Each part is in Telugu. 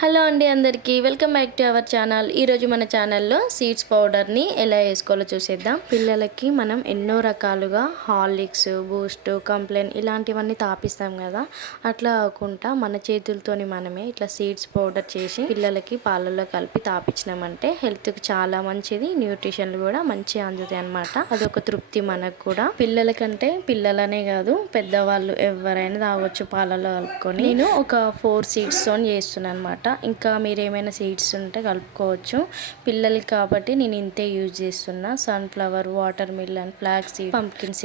హలో అండి అందరికీ welcome back to our channel. ఈరోజు మన ఛానల్లో సీడ్స్ పౌడర్ని ఎలా వేసుకోవాలో చూసేద్దాం. పిల్లలకి మనం ఎన్నో రకాలుగా హార్లిక్స్, బూస్ట్, కంప్లైన్ ఇలాంటివన్నీ తాపిస్తాం కదా, అట్లా కాకుండా మన చేతులతోని మనమే ఇట్లా సీడ్స్ పౌడర్ చేసి పిల్లలకి పాలల్లో కలిపి తాపించినామంటే హెల్త్కి చాలా మంచిది, న్యూట్రిషన్ కూడా మంచిగా అందుతాయి అనమాట. అదొక తృప్తి మనకు కూడా. పిల్లలకంటే పిల్లలనే కాదు పెద్దవాళ్ళు ఎవరైనా తాగొచ్చు పాలల్లో కలుపుకొని. నేను ఒక 4 సీడ్స్ తోని చేస్తున్నాను అనమాట. ఇంకా మీరు ఏమైనా సీడ్స్ ఉంటే కలుపుకోవచ్చు. పిల్లలకి కాబట్టి నేను ఇంతే యూజ్ చేస్తున్నా. Sunflower, water melon, flax seed, pumpkin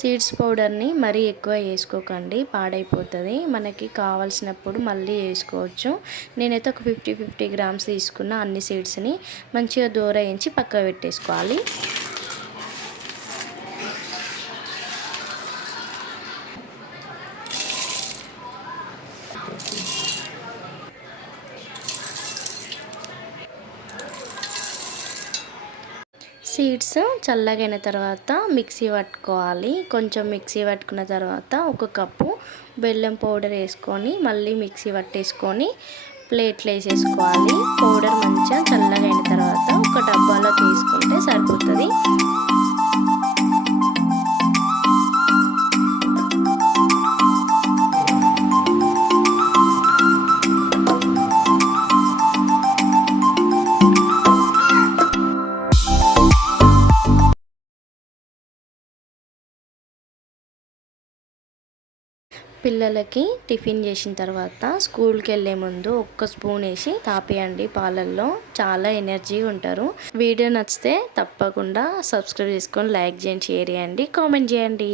seeds పౌడర్ని మరీ ఎక్కువ వేసుకోకండి, పాడైపోతుంది. మనకి కావాల్సినప్పుడు మళ్ళీ వేసుకోవచ్చు. నేనైతే ఒక 50 గ్రామ్స్ తీసుకున్న అన్ని సీడ్స్ని మంచిగా దూర వేయించి పక్క పెట్టేసుకోవాలి. సీడ్స్ చల్లగైన తర్వాత మిక్సీ పట్టుకోవాలి. కొంచెం మిక్సీ పట్టుకున్న తర్వాత ఒక కప్పు బెల్లం పౌడర్ వేసుకొని మళ్ళీ మిక్సీ పట్టేసుకొని ప్లేట్లో వేసేసుకోవాలి. పౌడర్ మంచిగా చల్లగైన తర్వాత ఒక డబ్బాలో తీసుకుంటే సరిపోతుంది. పిల్లలకి టిఫిన్ చేసిన తర్వాత స్కూల్కి వెళ్ళే ముందు ఒక్క స్పూన్ వేసి తాపియండి పాలల్లో. చాలా ఎనర్జీ ఉంటారు. వీడియో నచ్చితే తప్పకుండా సబ్స్క్రైబ్ చేసుకొని లైక్ చేయండి, షేర్ చేయండి, కామెంట్ చేయండి.